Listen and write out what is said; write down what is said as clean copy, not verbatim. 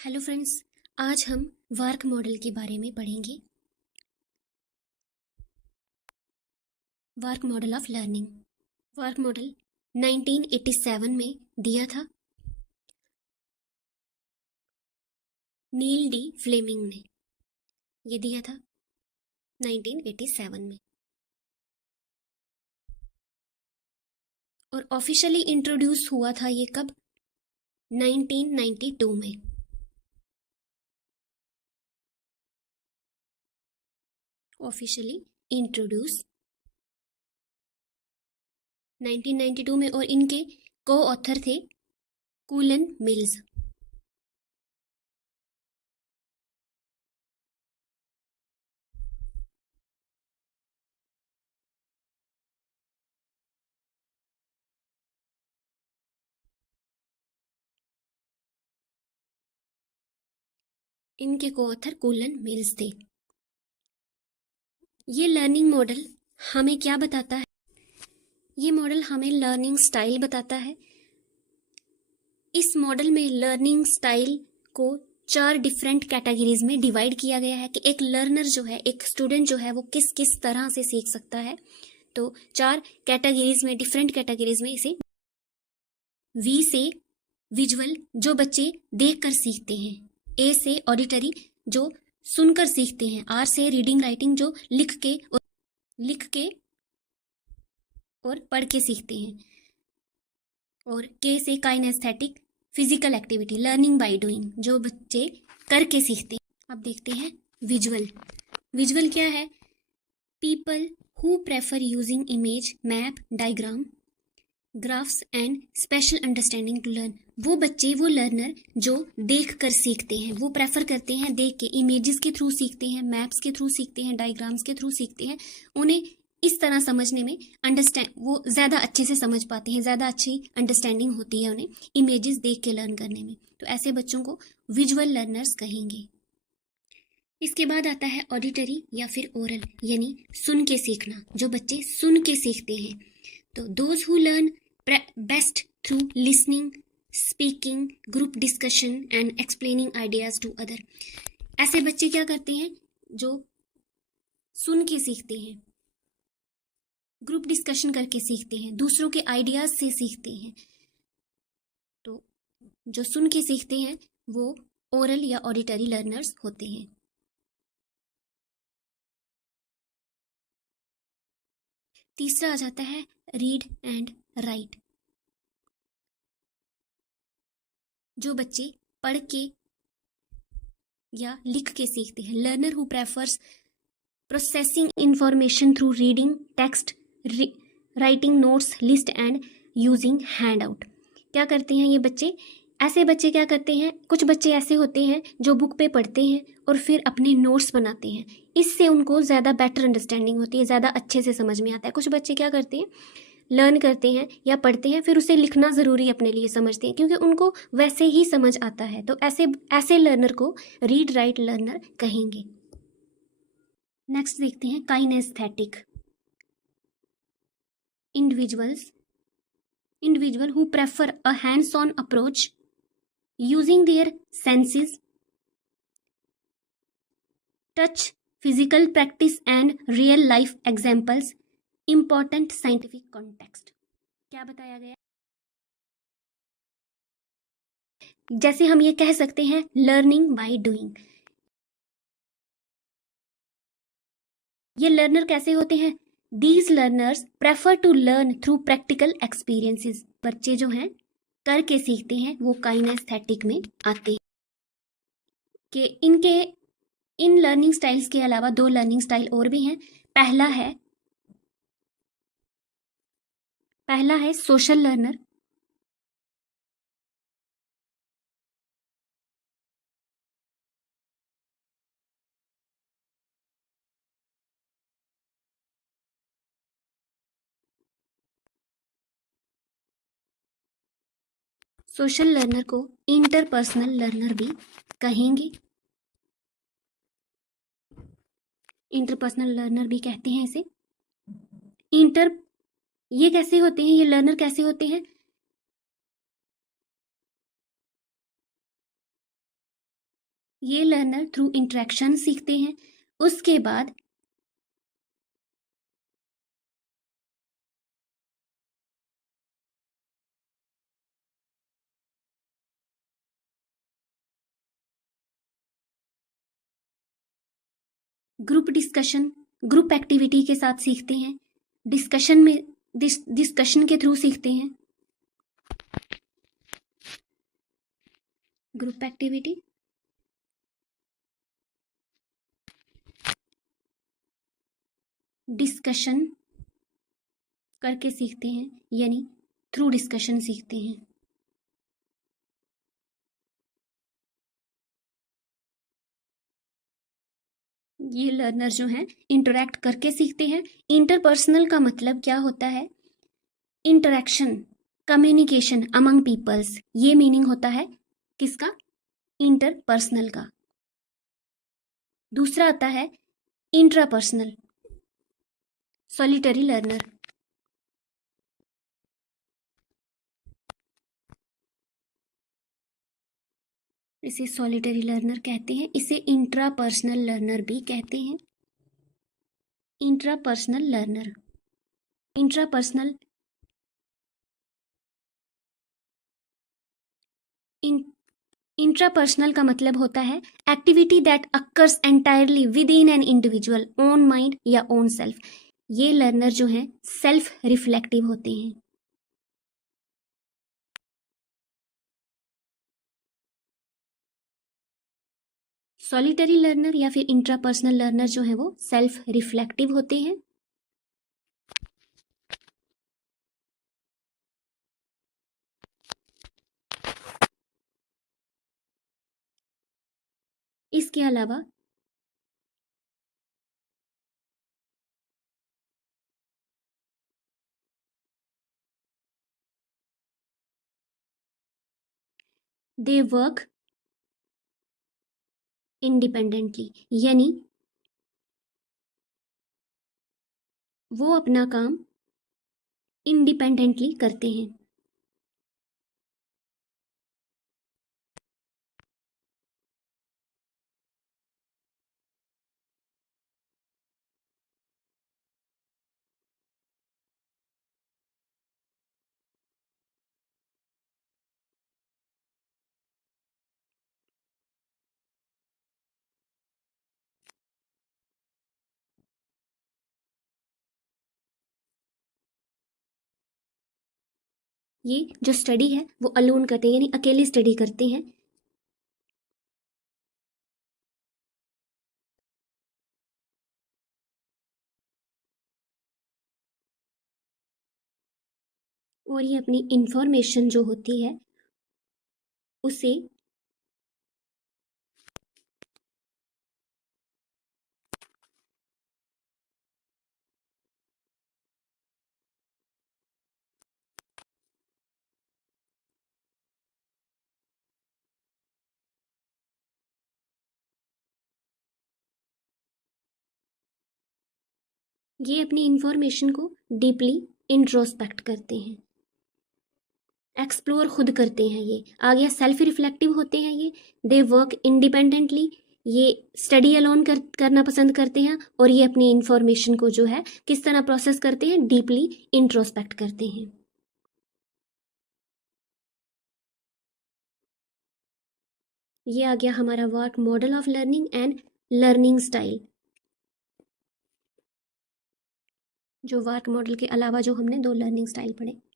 Hello friends, आज हम work model के बारे में पढ़ेंगे। Work model of learning. Work model 1987 में दिया था नील डी फ्लेमिंग ने। ये दिया था 1987 में और ऑफिशियली इंट्रोड्यूस हुआ था ये कब? 1992 में। ऑफिशियली इंट्रोड्यूस 1992 में और इनके को ऑथर थे कूलन मिल्स। इनके को ऑथर कूलन मिल्स थे। ये लर्निंग मॉडल हमें क्या बताता है? ये मॉडल हमें लर्निंग स्टाइल बताता है। इस मॉडल में लर्निंग स्टाइल को 4 डिफरेंट कैटेगरीज में डिवाइड किया गया है कि एक लर्नर जो है, एक स्टूडेंट जो है, वो किस किस तरह से सीख सकता है। तो 4 कैटेगरीज में, डिफरेंट कैटेगरीज में इसे वी से विजुअल, जो बच्चे देखकर सीखते हैं। ए से ऑडिटरी, जो सुनकर सीखते हैं। आर से रीडिंग राइटिंग, जो लिख के और पढ़ के सीखते हैं। और के से kinesthetic, physical activity, learning by doing, जो बच्चे करके सीखते हैं। अब देखते हैं विजुअल। विजुअल क्या है? People who prefer using image, map, diagram, graphs and spatial understanding to learn. वो बच्चे, वो लर्नर जो देख कर सीखते हैं, वो प्रेफर करते हैं देख के, इमेजेस के थ्रू सीखते हैं, मैप्स के थ्रू सीखते हैं, डायग्राम्स के थ्रू सीखते हैं। उन्हें इस तरह समझने में वो ज़्यादा अच्छे से समझ पाते हैं, ज़्यादा अच्छी अंडरस्टैंडिंग होती है उन्हें इमेजेस देख के लर्न करने में। तो ऐसे बच्चों को विजुअल लर्नर्स कहेंगे। इसके बाद आता है ऑडिटरी या फिर ओरल, यानी सुन के सीखना, जो बच्चे सुन के सीखते हैं। तो those who learn best through listening, speaking, group discussion and explaining ideas to other. ऐसे बच्चे क्या करते हैं? जो सुन के सीखते हैं, ग्रुप डिस्कशन करके सीखते हैं, दूसरों के आइडियाज से सीखते हैं। तो जो सुन के सीखते हैं वो ओरल या ऑडिटरी लर्नर्स होते हैं। तीसरा आ जाता है रीड एंड राइट, जो बच्चे पढ़ के या लिख के सीखते हैं। Learner who prefers processing information through reading text, writing notes, list and using hand out. क्या करते हैं ये बच्चे? ऐसे बच्चे क्या करते हैं? कुछ बच्चे ऐसे होते हैं जो बुक पे पढ़ते हैं और फिर अपने नोट्स बनाते हैं। इससे उनको ज़्यादा बेटर अंडरस्टैंडिंग होती है, ज़्यादा अच्छे से समझ में आता है। कुछ बच्चे क्या करते हैं? लर्न करते हैं या पढ़ते हैं, फिर उसे लिखना ज़रूरी अपने लिए समझते हैं, क्योंकि उनको वैसे ही समझ आता है। तो ऐसे लर्नर को रीड राइट लर्नर कहेंगे। नेक्स्ट देखते हैं kinaesthetic. individual who prefer a hands-on approach using their senses, touch, physical practice and real life examples, important scientific context। क्या बताया गया? जैसे हम ये कह सकते हैं लर्निंग बाय डूइंग। ये लर्नर कैसे होते हैं? These learners prefer to learn through practical experiences. बच्चे जो हैं करके सीखते हैं, वो काइनेस्थेटिक में आते हैं। कि इन लर्निंग स्टाइल्स के अलावा 2 लर्निंग स्टाइल और भी हैं। पहला है सोशल लर्नर। सोशल लर्नर को इंटरपर्सनल लर्नर भी कहेंगे। इंटरपर्सनल लर्नर भी कहते हैं इसे। ये कैसे होते हैं? ये लर्नर कैसे होते हैं? ये लर्नर थ्रू इंटरेक्शन सीखते हैं। उसके बाद ग्रुप डिस्कशन, ग्रुप एक्टिविटी के साथ सीखते हैं। डिस्कशन के थ्रू सीखते हैं। ग्रुप एक्टिविटी, डिस्कशन करके सीखते हैं, यानी थ्रू डिस्कशन सीखते हैं। ये लर्नर जो हैं इंटरेक्ट करके सीखते हैं। इंटरपर्सनल का मतलब क्या होता है? इंटरेक्शन, कम्युनिकेशन अमंग पीपल्स, ये मीनिंग होता है किसका? इंटरपर्सनल का। दूसरा आता है इंट्रापर्सनल, सॉलिटरी लर्नर। इसे सॉलिटरी लर्नर कहते हैं। इसे इंट्रापर्सनल लर्नर भी कहते हैं। इंट्रापर्सनल लर्नर, इंट्रापर्सनल इंट्रापर्सनल का मतलब होता है activity that occurs entirely with in an individual own mind या ओन सेल्फ। ये लर्नर जो हैं सेल्फ रिफ्लेक्टिव होते हैं। सॉलिटरी लर्नर या फिर इंट्रापर्सनल लर्नर जो है वो सेल्फ रिफ्लेक्टिव होते हैं। इसके अलावा दे वर्क इंडिपेंडेंटली, यानी वो अपना काम इंडिपेंडेंटली करते हैं। ये जो स्टडी है वो अलोन करते हैं, यानी अकेले स्टडी करते हैं। और ये अपनी इंफॉर्मेशन जो होती है उसे ये अपनी इंफॉर्मेशन को डीपली इंट्रोस्पेक्ट करते हैं, एक्सप्लोर खुद करते हैं। ये आ गया सेल्फ रिफ्लेक्टिव होते हैं। ये दे वर्क इंडिपेंडेंटली, ये स्टडी अलोन करना पसंद करते हैं। और ये अपनी इंफॉर्मेशन को जो है किस तरह प्रोसेस करते हैं? डीपली इंट्रोस्पेक्ट करते हैं। ये आ गया हमारा ward model of learning and learning style. जो वार्ट मॉडल के अलावा जो हमने दो लर्निंग स्टाइल पढ़े।